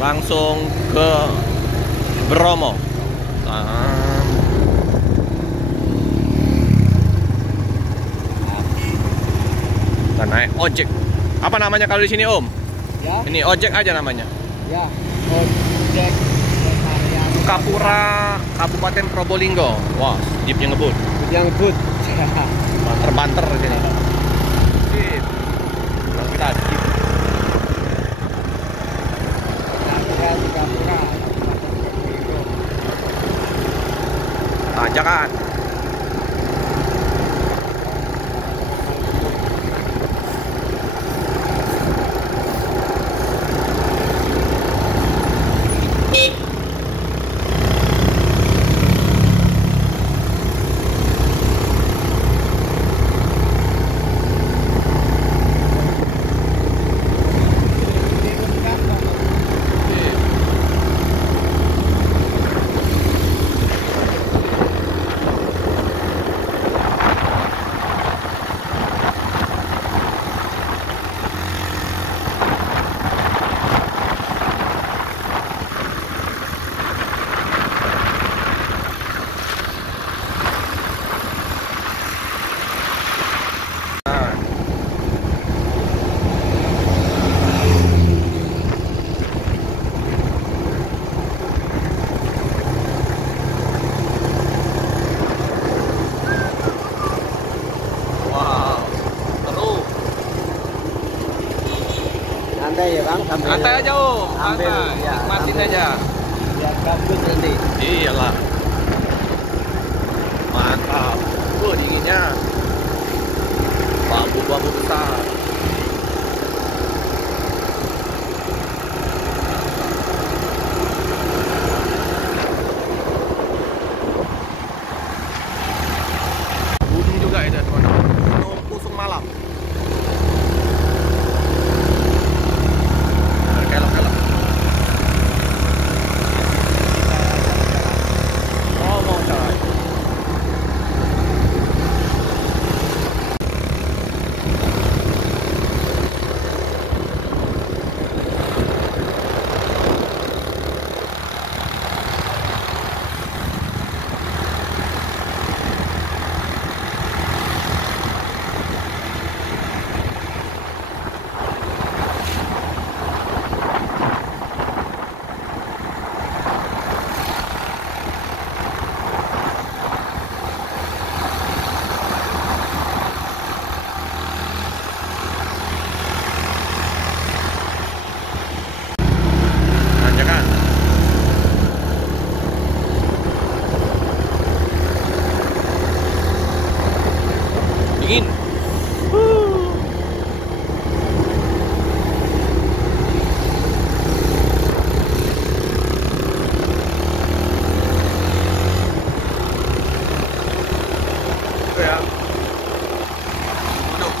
langsung ke Bromo. Kita naik ojek. Apa namanya kalau di sini, Om? Ya. Ini ojek aja namanya. Ya, ojek Sukapura, Kabupaten Probolinggo. Wah, jeepnya ngebut. yang good. Banter-banter di sini. Sip. Kalau kita jeep. Tanjakan. Santai ya Bang, Santai aja, Om. Ambil, Santai. ya, Nikmatin ambil. aja. Biar gabut nanti. Iyalah. Mantap. Dinginnya. Bambu-bambu besar. Gunung juga itu, teman-teman. Gunung Pusung Malam. Berkelok-kelok. Oh, mau coy. Tanjakan. Dingin. Itu ya. Duduk.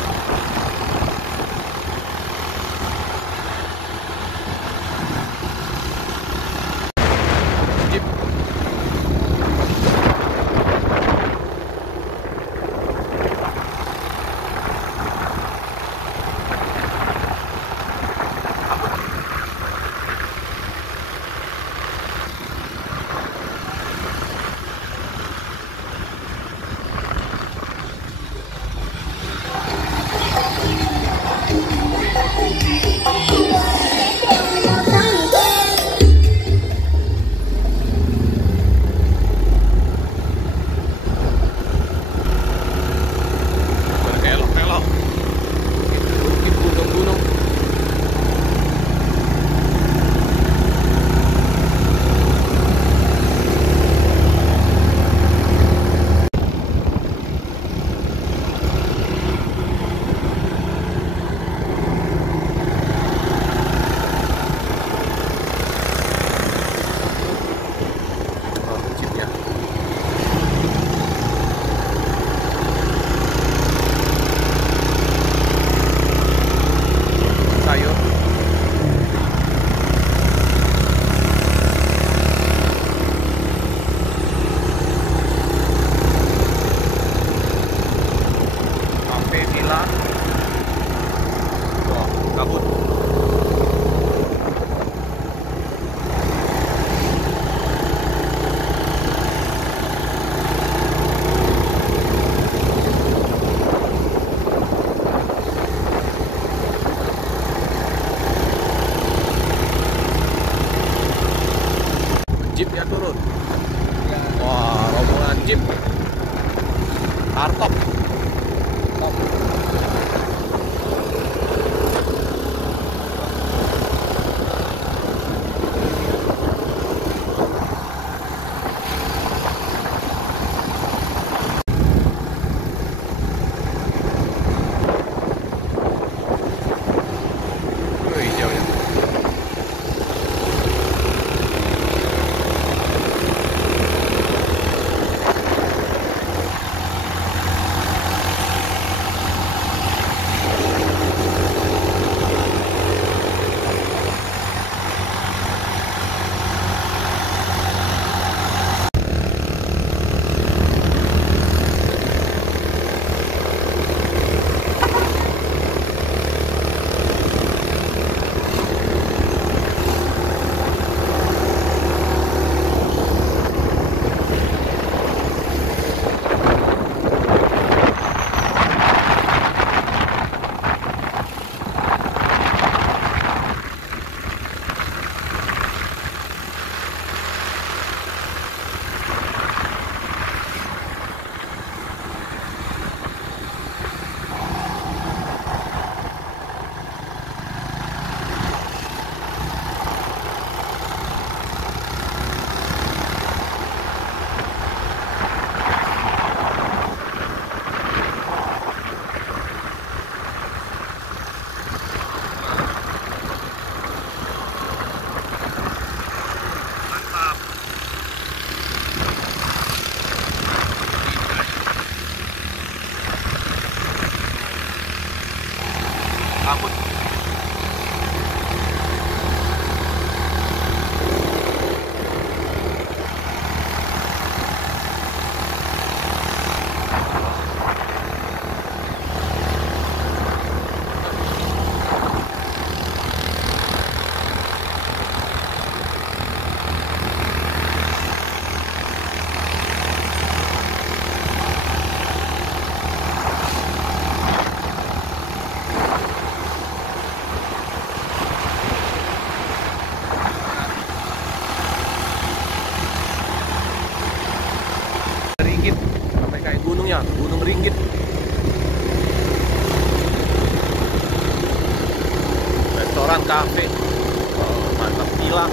hilang.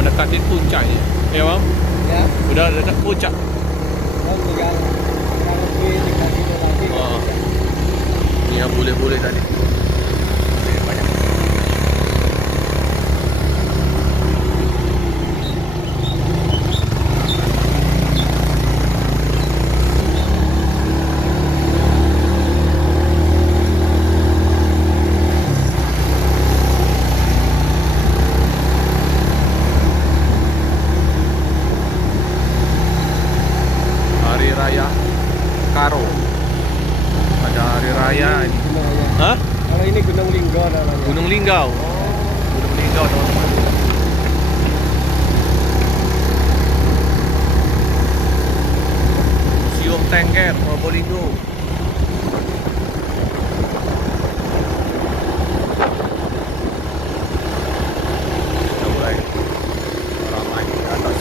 Mendekati puncaknya, ya Bang? Ya. Udah dekat puncak. Oh, tinggal kurang lebih 3 kilo lagi. Oh. Ini yang bule-bule tadi. Banyak. Hari Raya Karo. Ada hari raya ini. Gunung Raya. Hah? Kalau ini Gunung Linggo namanya. Gunung Linggau. Oh, Gunung Linggau teman-teman. Museum Tengger Probolinggo. Kita mulai ramai di atas.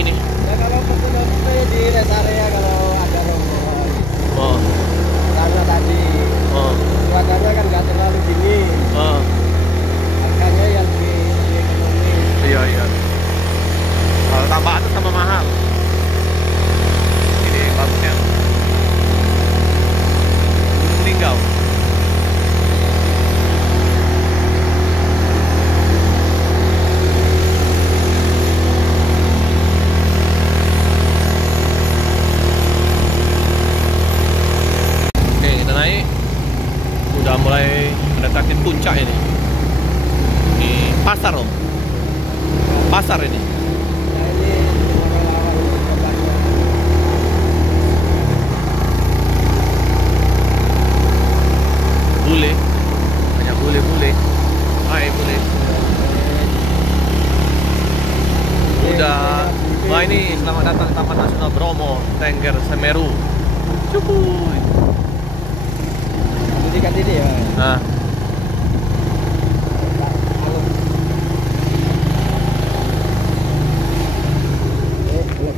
Ya kalau pesen homestay di rest area kalau ada rombongan. Oh, Karena tadi oh, cuacanya kan nggak terlalu dingin. oh. Harganya yang lebih ekonomis. Iya, iya. Kalau tambah atas tambah mahal. Ini bagusnya. Gunung Linggau. Oke, kita naik. Udah mulai mendekati puncak ini. Ini pasar Om. Pasar ini. Nah ini awal-awal obatnya. Bule. Banyak bule-bule. Hai bule. Udah. Wah ini selamat datang di Taman Nasional Bromo, Tengger Semeru. Cukuy. Jadi kan ini ya. Nah,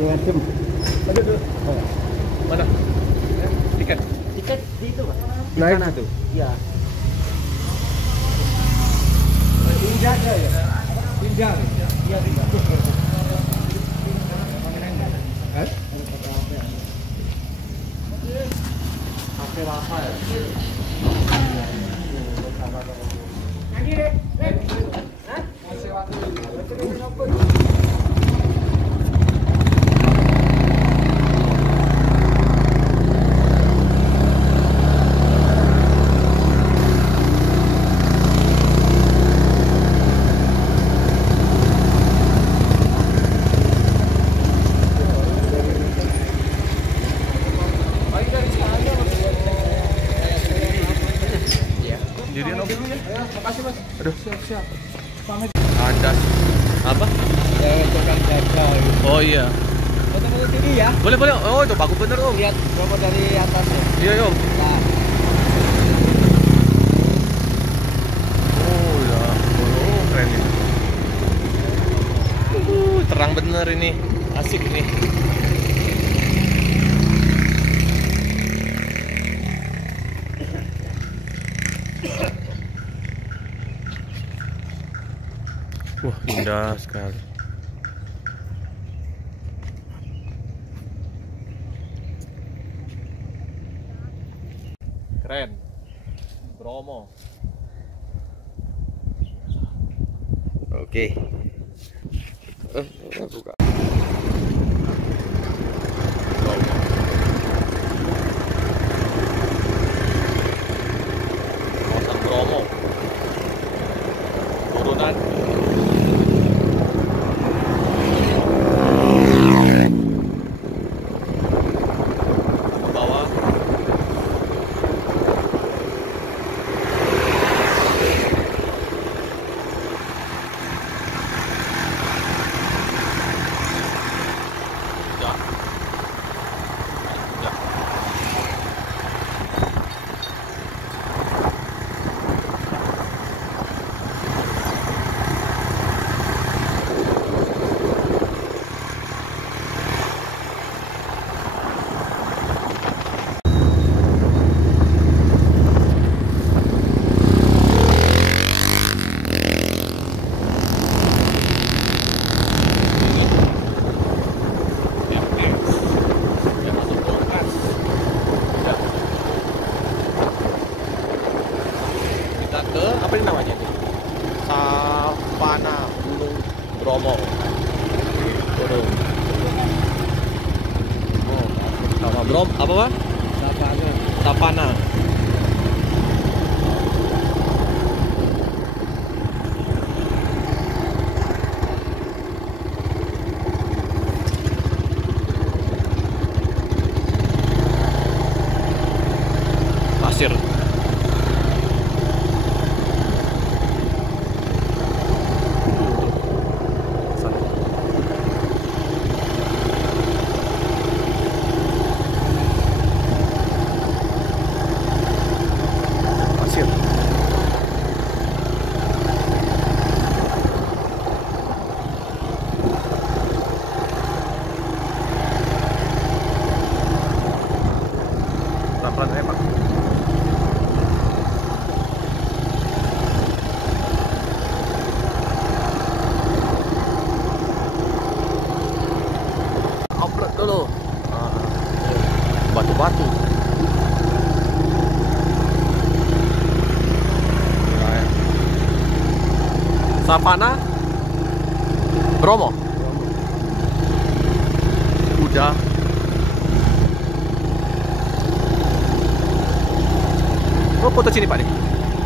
Ngadem. Aduh, aduh. Oh. mana? Tiket. Tiket di itu, Pak. Di Naik sana. situ? Iya. Pindah aja ya. Pindah. Iya, pindah. Eh? Oke, apa ya? siap. Pamit. Ada apa? Ya, kan jaga. Oh iya. Foto-foto sini ya. Boleh boleh. Oh itu bagus bener om. Lihat foto dari atas ya. Iya om. Nah, Oh ya. Oh keren ini. Terang bener ini. Asik nih. Wah indah sekali. Keren. Bromo. oke. Buka. Bromo. Kawasan Bromo. Turunan. Ke bawah. Ya. Ya. Kita ke apa ini namanya nih? Savana Gunung Bromo. Turun. Oh, sama Brom apa Pak? Sapanya. Savana. Pasir. Pasir. Pelan-pelan aja Pak. Oprek dulu. Ah, batu-batu. Savana Bromo. Udah. Oh, foto sini Pak nih.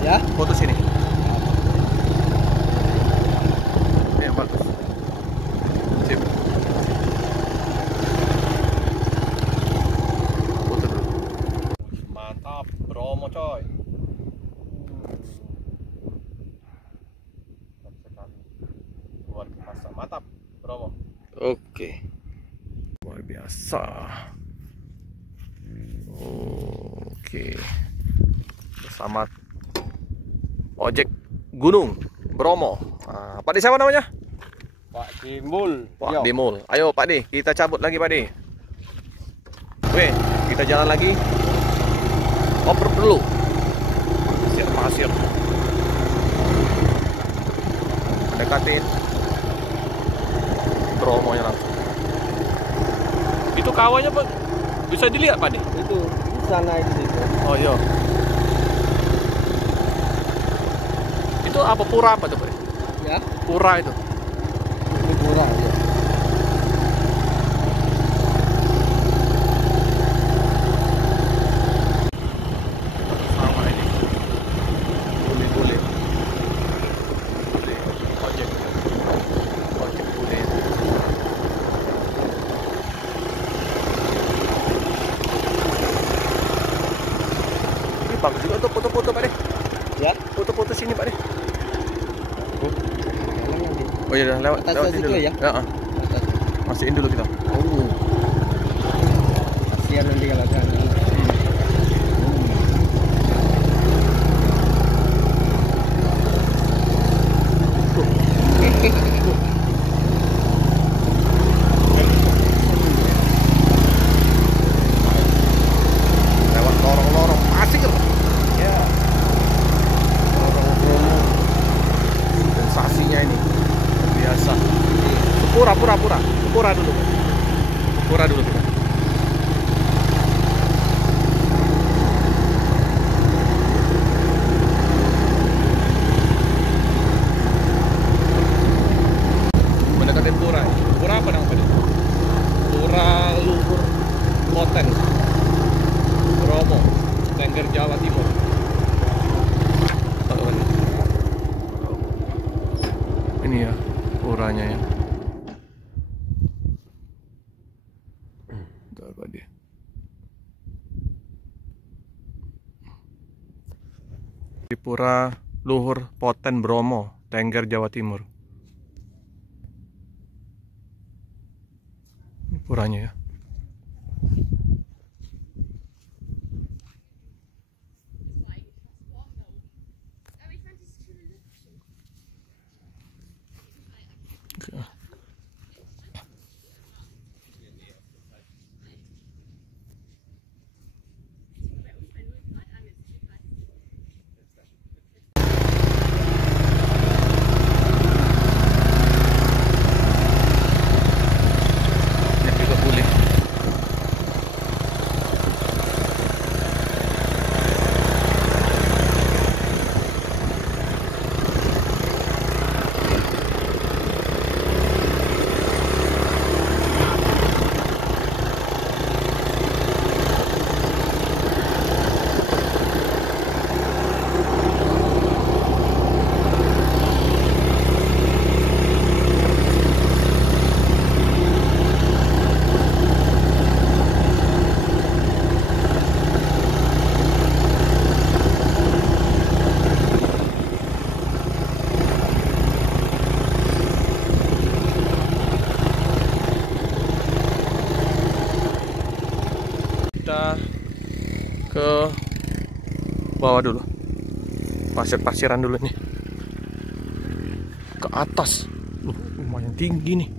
Ya. Foto sini. Ya, bagus. Sip. Foto dulu. Mantap, Bromo coy. Mantap sekali. Luar biasa. Mantap, Bromo. Oke. Luar biasa. Oke. Bersama ojek gunung Bromo. Ah, Pak D siapa namanya? Pak Dimul. Pak Dimul. Ayo Pak D, kita cabut lagi Pak D. Oke, kita jalan lagi. Oper dulu. Pasir. Mendekatin Bromonya langsung. Itu kawahnya Pak bisa dilihat Pak D? Itu di sana itu. Oh iya. Itu apa pura apa tuh Pak? Ya. Pura itu. Ini murah ya. Sama ini. Bule. Ojek. Ojek bule. Ini bagus juga tuh foto-foto Pak De. Ya. Foto-foto sini Pak De. Oh iya, udah lewat. Atas Lewatin situ dulu. ya? Heeh. Atas. Mastiin dulu kita. Oh. Kasihan nanti kalau kan. Lewat lorong-lorong pasir. Ya. Sensasinya ini luar biasa. Pura dulu. Pura dulu kita. Mendekati pura. Pura apa namanya? Pura Luhur Poten, Bromo, Tengger, Jawa Timur. Ini ya puranya ya. Apa dia? Di Pura Luhur Poten Bromo, Tengger, Jawa Timur. Ini puranya ya. Oke. Ini juga boleh. Kita ke bawah dulu, pasir-pasiran dulu nih, ke atas. Lumayan tinggi nih.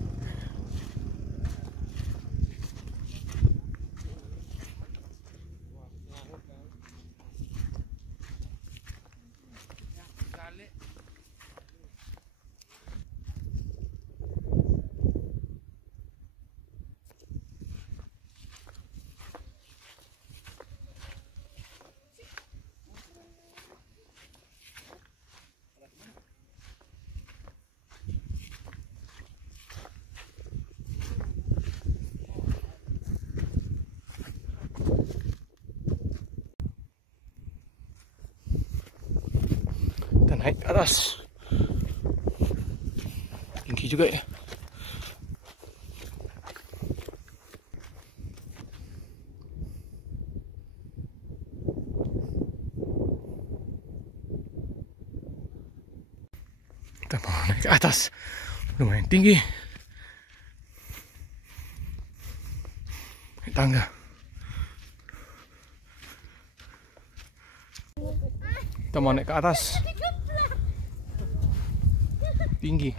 Kita naik ke atas. Tinggi juga ya. Kita mau naik ke atas. Lumayan tinggi. Naik tangga. Kita mau naik ke atas. Tinggi.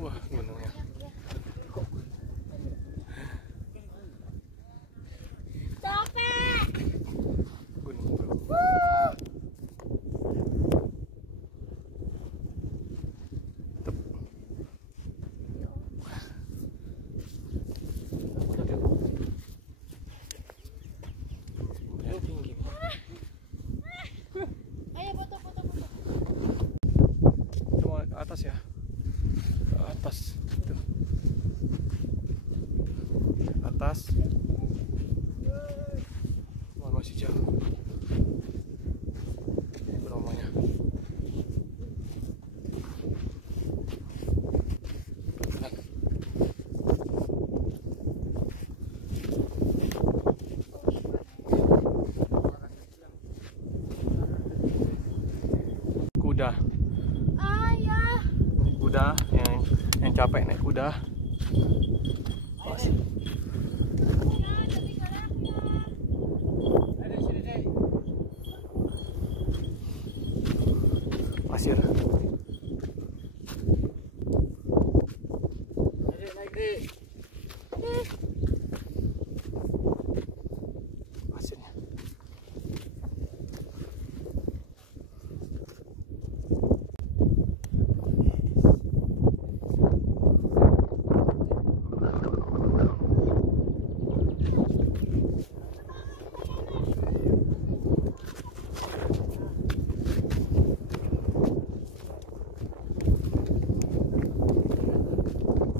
Wah, gunungnya. capek naik kuda. Masih. Pasir. Pasirnya.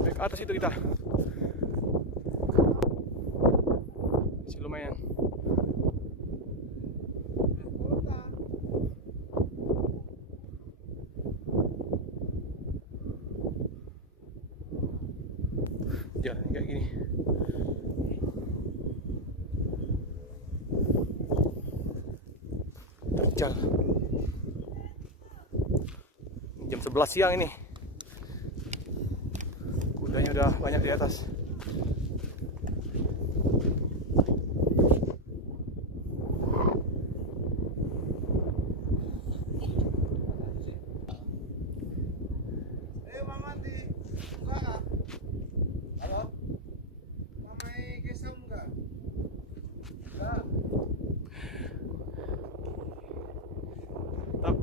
Naik ke atas itu kita. Masih lumayan. Jalan kayak gini. Terjal. Jam 11 siang ini. Kudanya udah banyak di atas. Mama di buka nggak? Halo? Mama gesam nggak? Nggak. Tap.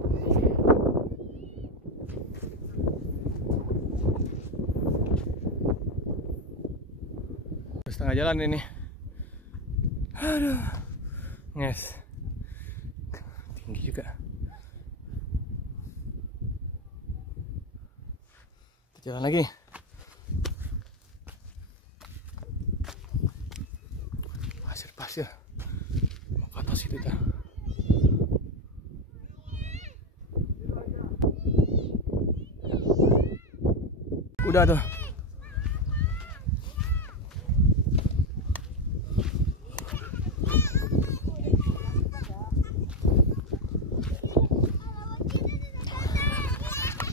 Setengah jalan ini. Aduh. Nges. Tinggi juga. Kita jalan lagi. Pasir-pasir. Mau ke atas itu dah. Udah tuh.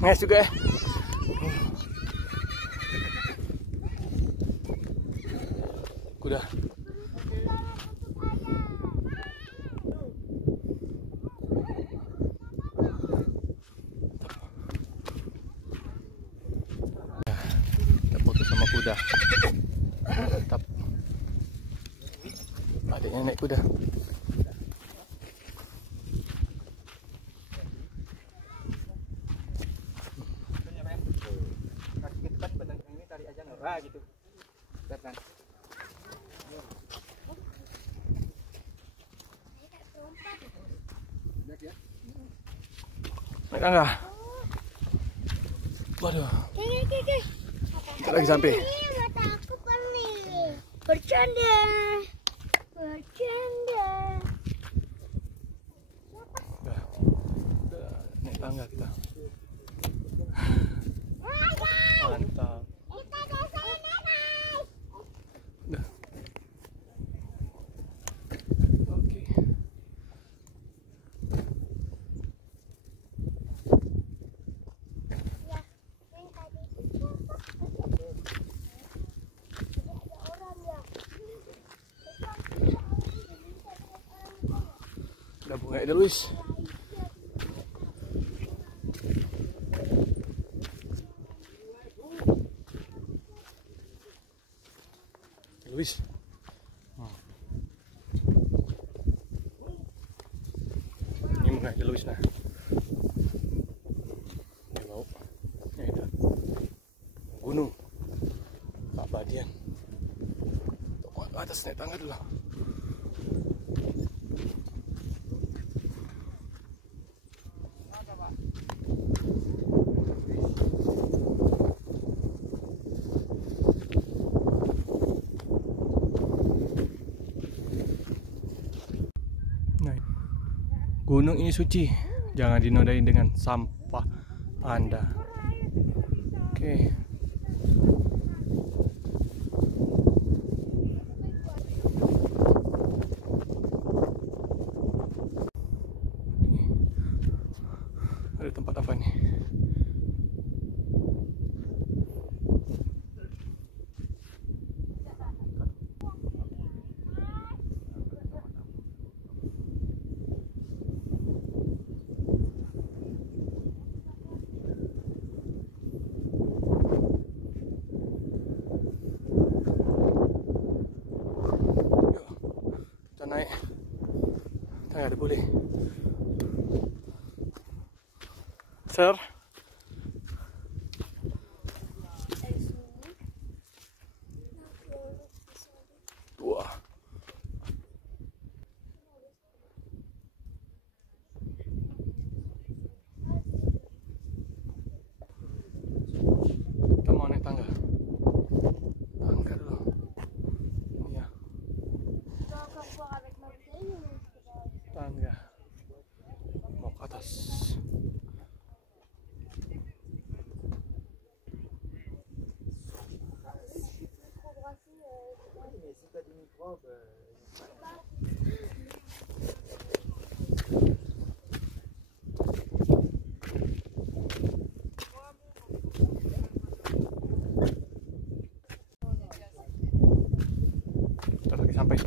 Nges juga ya. Kuda. Kita foto sama kuda. Mantap. Adiknya naik kuda. Gitu. Kan. Naik enggak? Waduh. Kita lagi sampai. Mata aku pening. Bercanda. Bercanda. Udah naik tangga kita. Mantap. Udah. Oke. Udah bunga ya Luis. Luis. Ini bunga ya Luis nah. Ini bau. Ya itu. Gunung. Abadian. Tuh, ke atas naik tangga dulu. Gunung ini suci, jangan dinodai dengan sampah Anda. Oke. Ada tempat apa nih? naik tangga ada boleh. Sir, wah, kita mau naik tangga. Tangga dulu. Iya, tangga. Mau ke atas. Kita lagi sampai.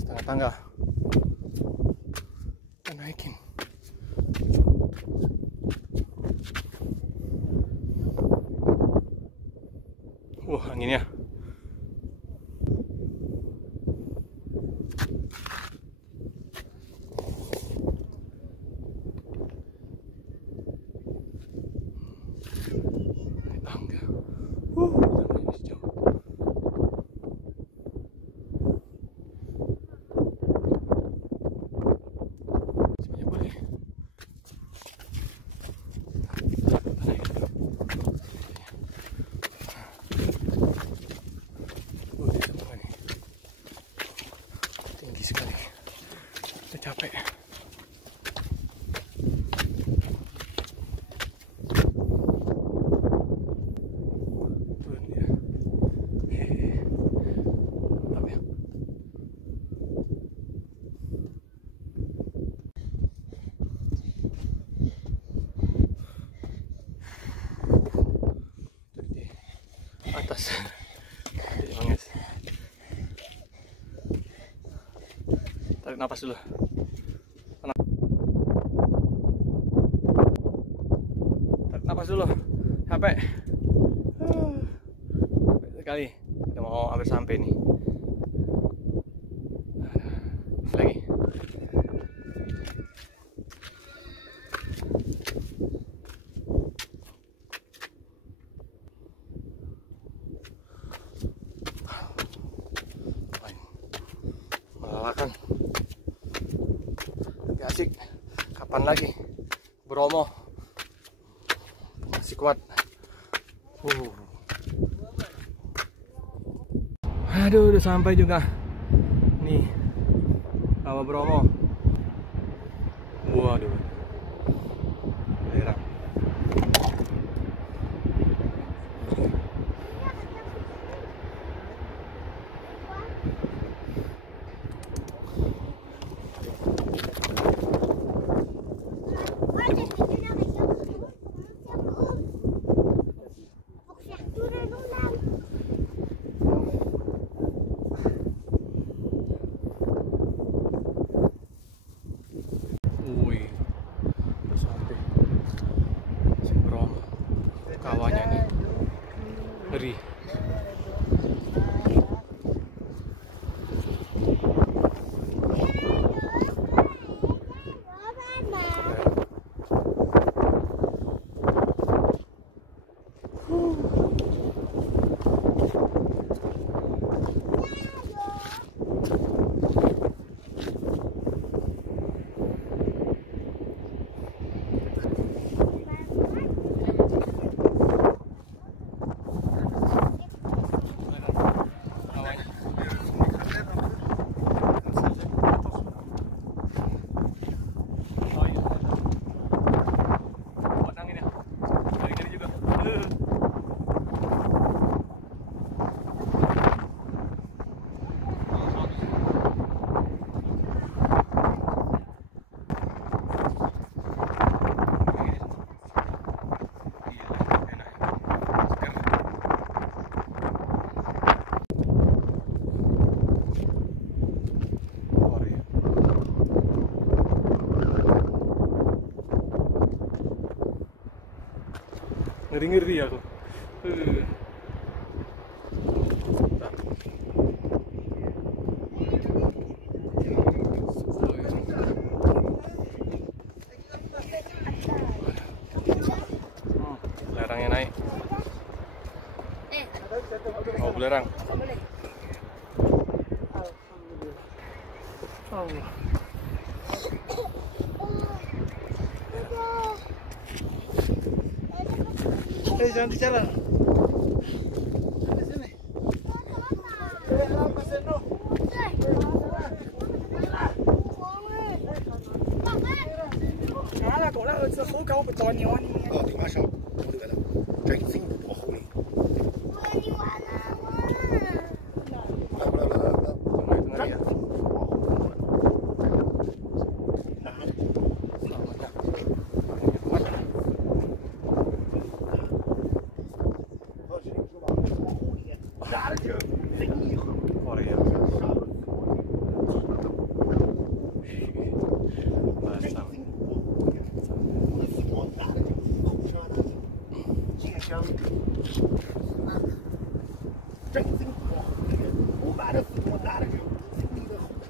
Setengah tangga kita naikin. Anginnya naik tangga. Tangganya masih jauh. Semuanya boleh. Tinggi sekali. Udah capek. Turun dia. Mantap ya. Di atas. Jadi banget. Tarik nafas dulu. Tarik nafas dulu. Capek. Capek sekali. Kita mau hampir sampai nih. Lagi. Melelahkan. Tapi asik. Kapan lagi Bromo masih kuat. Aduh, udah sampai juga nih Rawa Bromo. Waduh, daerah. Wih, Ngeri-ngeri aku. Belerangnya naik. Oh, belerang. Allah. Jangan bicara. Sini. Ala kau lah, kau kau betul ni orang ni.哦，对，马上不对了，这一分多厚嘞！来， Ngeri ya. Korea. Basah. 这一分多厚嘞！我把这多大的人，你的后山。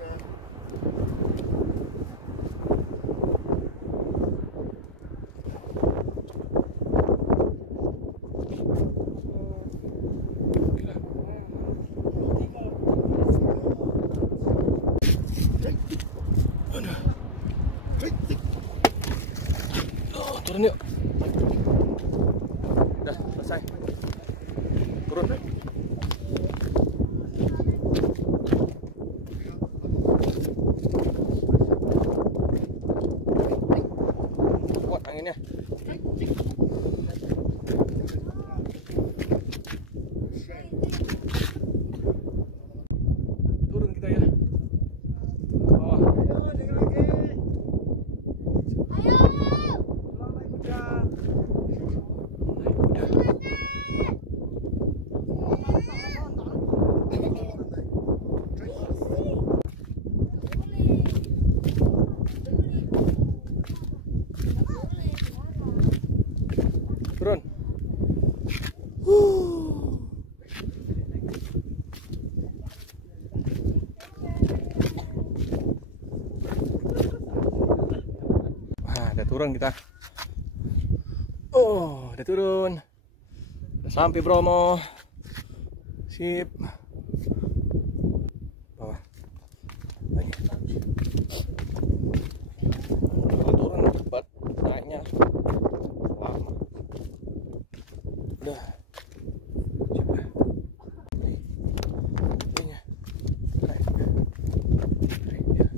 Oh, turun yuk. Udah selesai. Turun. Kuat anginnya. Turun kita ya. Ke bawah. Turun. Wah, udah turun kita. Oh, udah turun. Udah sampai Bromo. Sip. Bawah. Lagi. Kalau turun cepat, naiknya lama. Udah. Coba. Ininya. Naik. Naik dia.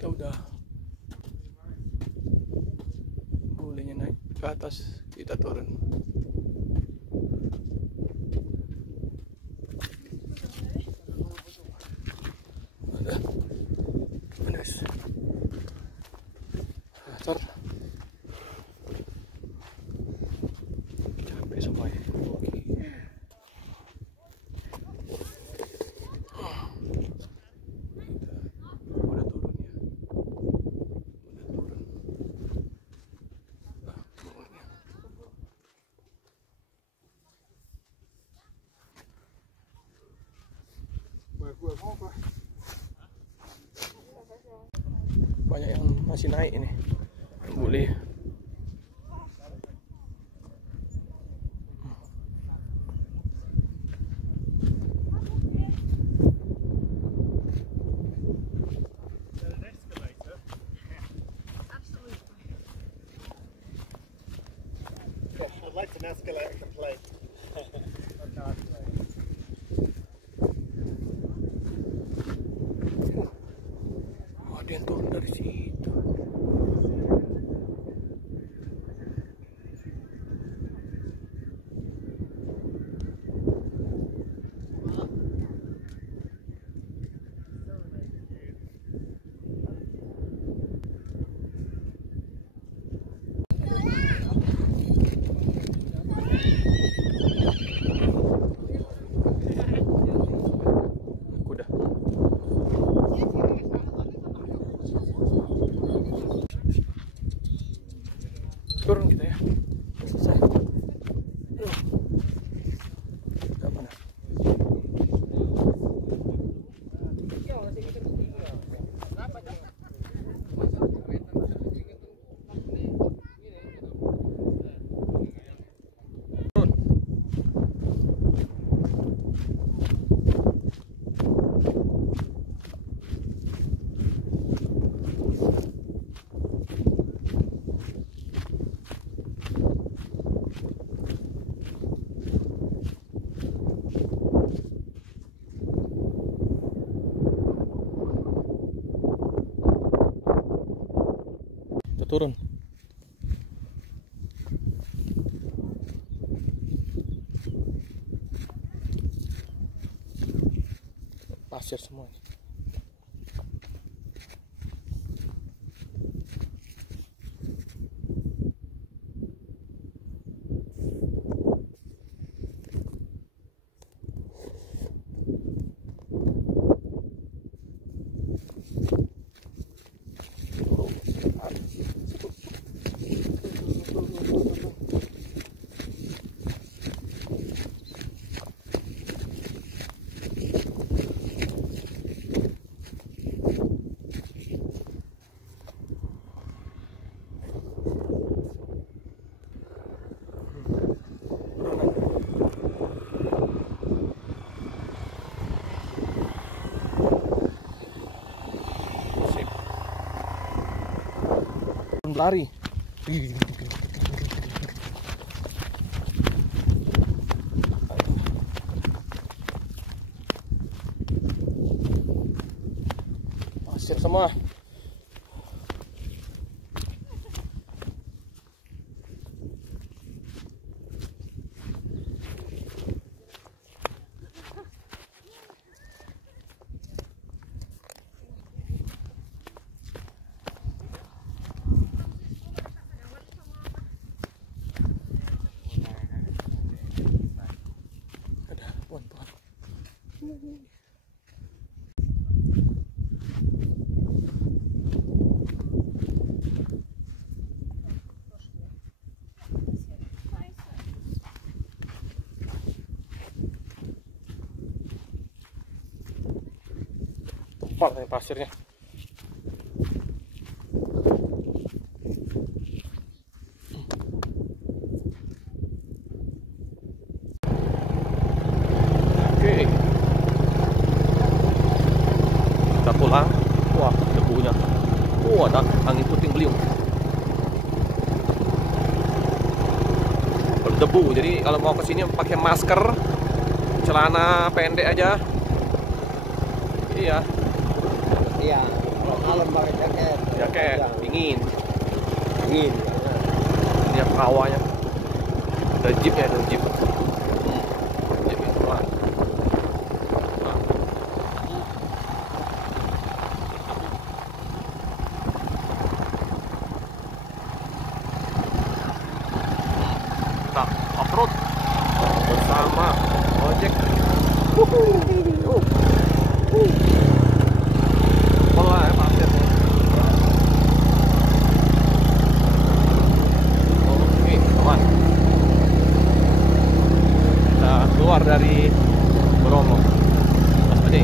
Kita udah bolehnya naik ke atas, kita turun. Ada panas. Acar. Capek semuanya. Oke. Udah turun ya. Udah turun. Turunnya. Banyak yang masih naik ini. Boleh. dari situ. Kuda. Turun kita ya. Selesai. Gak mana? Turun. Kita turun. Pasir semua. Sip. Lari. Pasir semua. Ada pohon-pohon. Tebal nih pasirnya. Oke. Kita pulang. Wah, debunya. Ada angin puting beliung. Berdebu. Jadi kalau mau kesini pakai masker, celana pendek aja. Iya. Iya, kalau malam pakai jaket. Jaket dingin. Dingin. Lihat kawahnya. Ada jeepnya, ada jeep. Jeep yang pelan. Nah. Kita off-road bersama ojek. Pelan ya pasirnya. Oke, teman. Kita keluar dari Bromo. Mas Pade.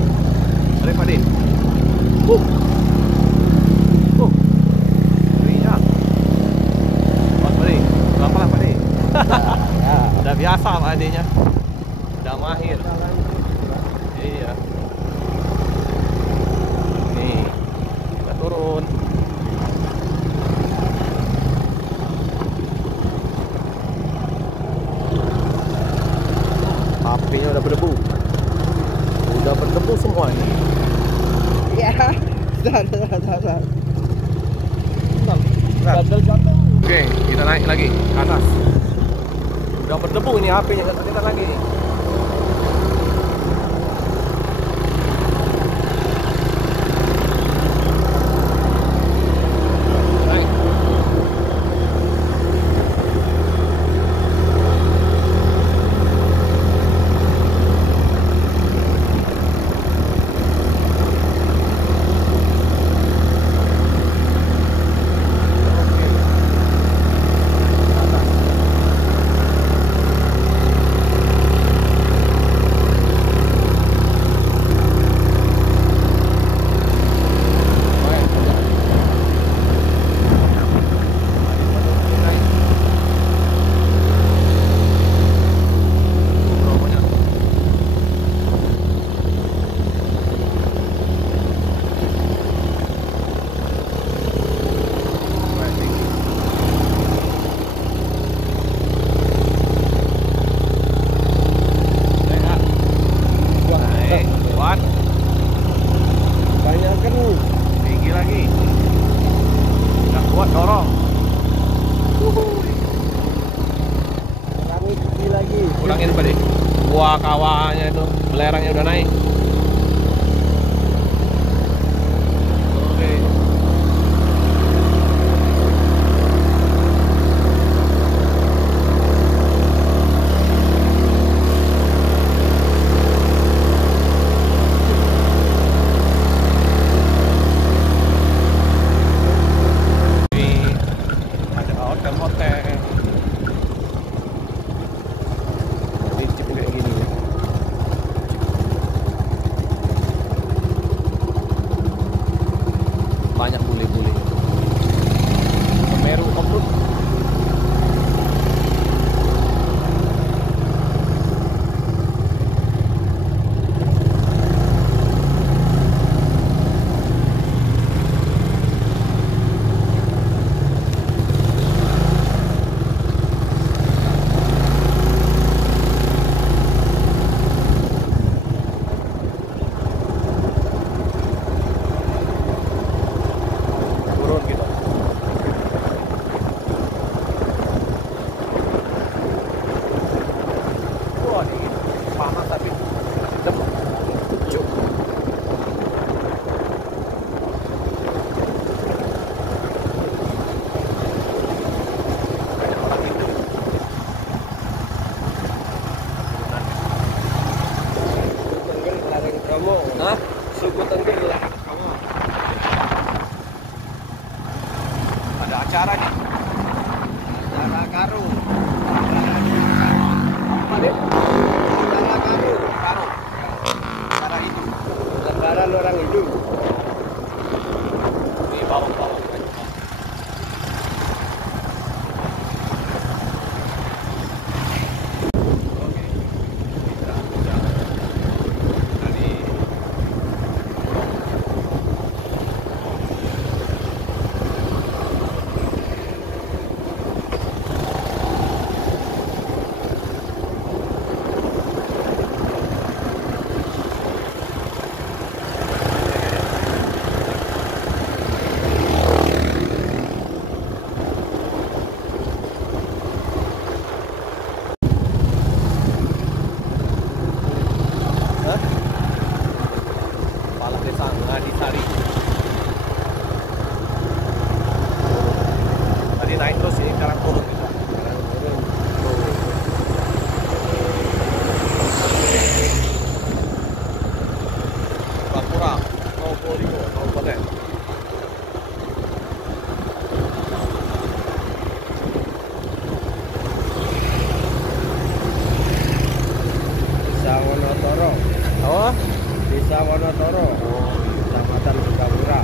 Mari Pade. Ngerinya. Mas Pade. Pelan-pelan Pade. Ya. Udah biasa Pak Adenya. Udah mahir. Iya. Nih, kita turun. Apinya udah berdebu. Udah berdebu semua ini. Iya. Sudah. Gatel-gatel. Oke, kita naik lagi ke atas. Udah berdebu ini HP-nya, nggak terlihat lagi. Naik. Kuat, Banyak kan. tinggi lagi. Nggak kuat dorong. Kurangi tinggi lagi. Kurangin apa deh? Buah kawahnya itu, belerangnya udah naik. Oke. Ini ada hotel-hotel. Ini jeep kayak gini ya. Banyak bule-bule. Semeru off-road. Turun gitu. Wah, ini panas tapi sedap. Cuk. Banyak orang Hindu. Tengger larang promo. Hah? Suku Tengger larang promo. Ada acara nih. Acara Karu. Apa deh? Acara Karu. Karo. Acara itu. Lebaran orang Hindu. Di bawah-bawah. Oke. Kita tadi Kepala Desa Ngadisari. Tadi naik terus ini sekarang turun kita. Papua, Probolinggo, Kabupaten. Desa Wonotoro. Oh, Desa Wonotoro. Kecamatan Sukapura.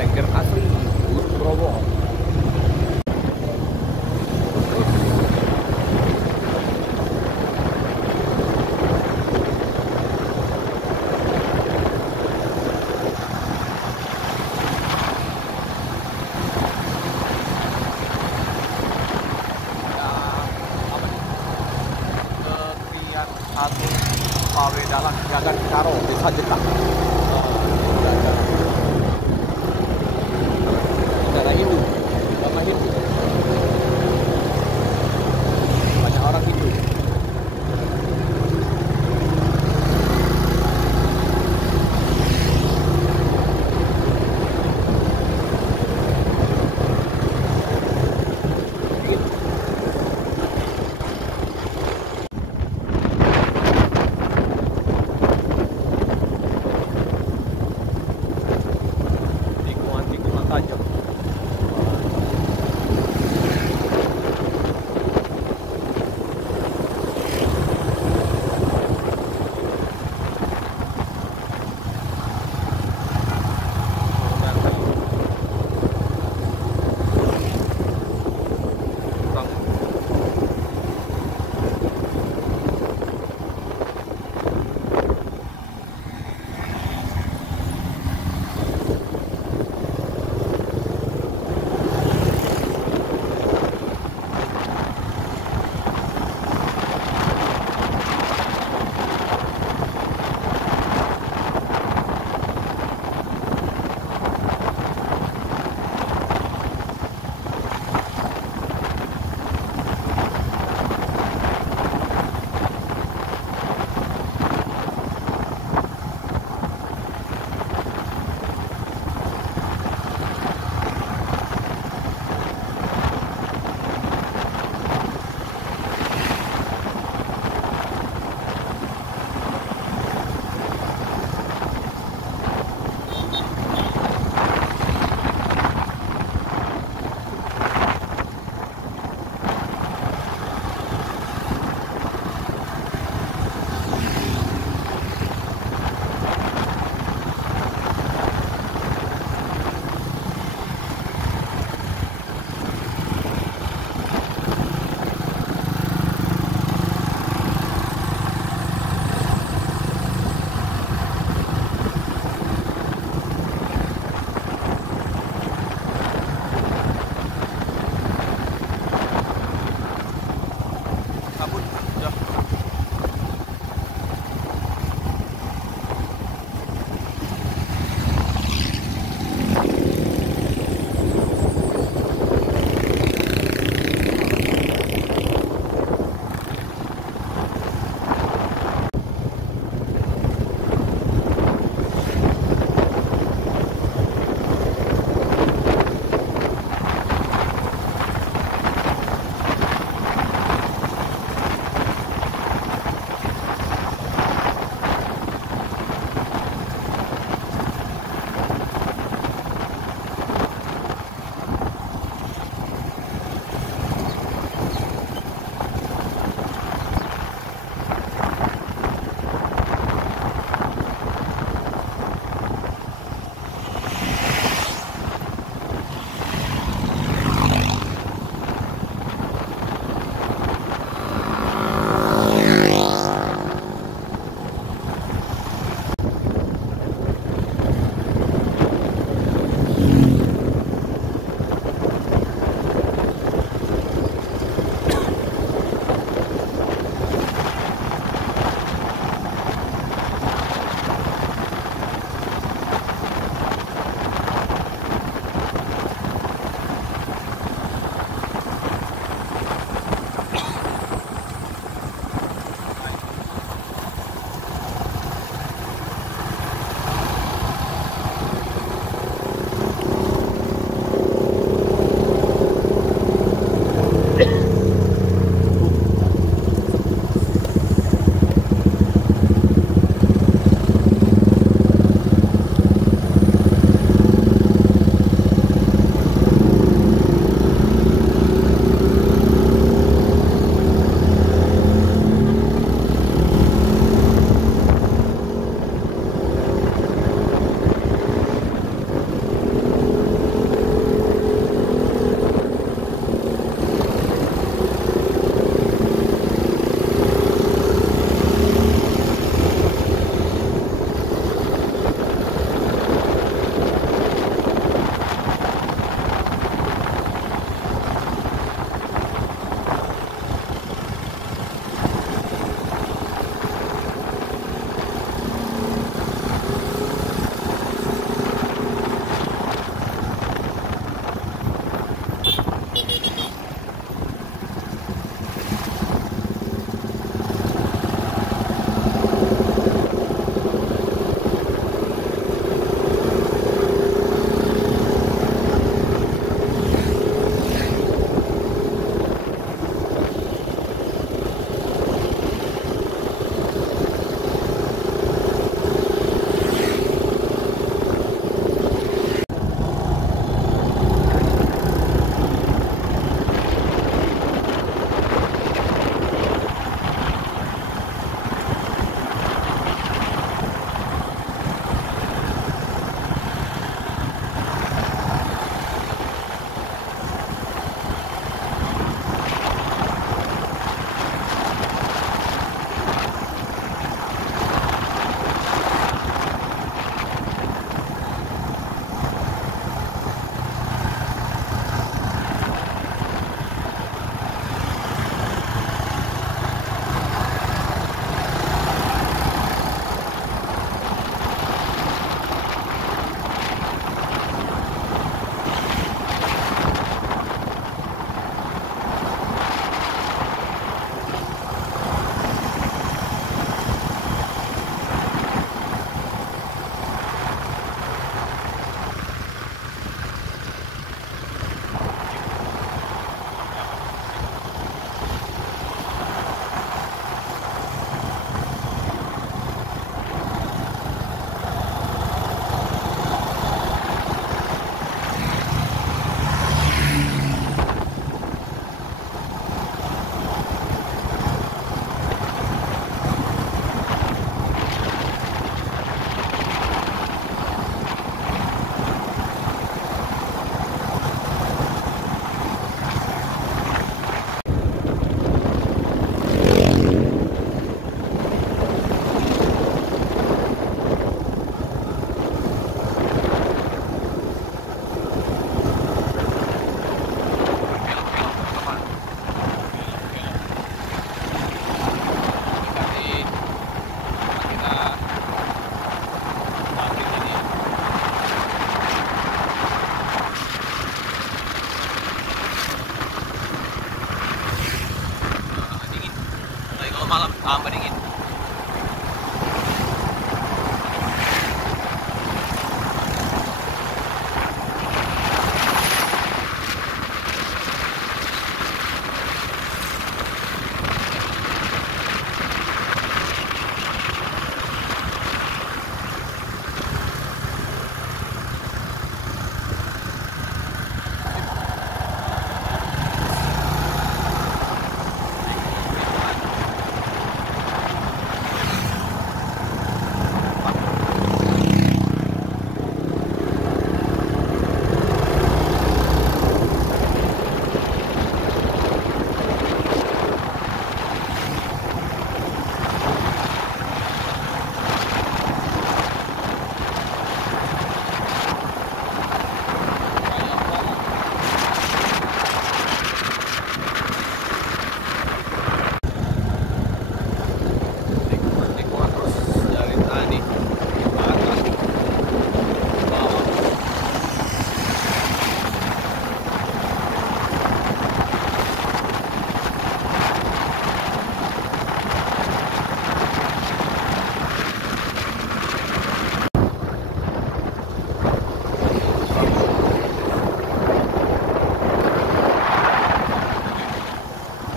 Tengger asli, Browo.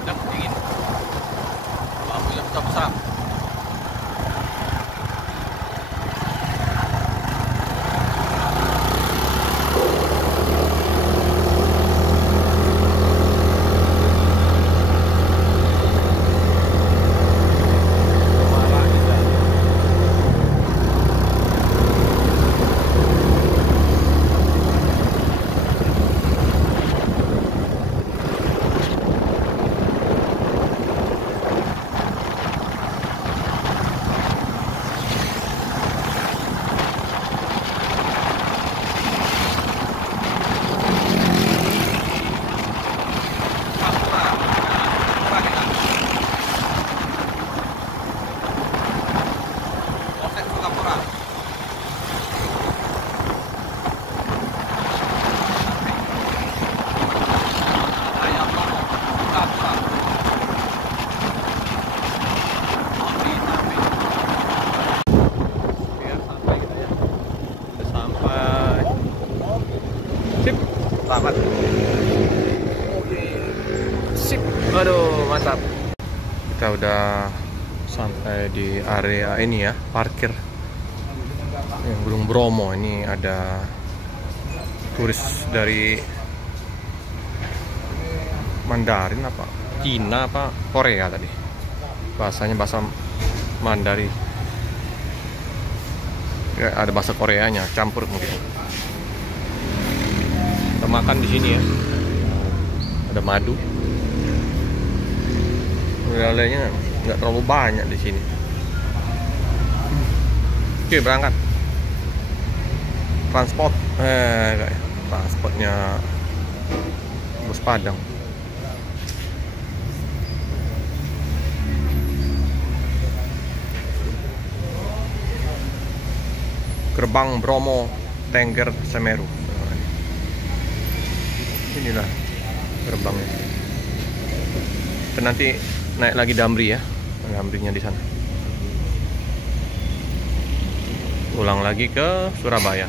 Udah dingin. Alhamdulillah besar. Selamat. Sip. Aduh, mantap. Kita udah sampai di area ini ya, parkir yang Gunung Bromo. Ini ada turis dari Mandarin apa? Cina apa? Korea tadi. Bahasanya bahasa Mandarin. Ya, ada bahasa Koreanya, campur mungkin. Kita makan di sini ya. Ada madu. Lelenya nggak terlalu banyak di sini. Oke, berangkat. Transportnya bus Padang. Gerbang Bromo Tengger Semeru. Inilah gerbangnya. Dan nanti naik lagi Damri ya. Damrinya di sana. Ulang lagi ke Surabaya.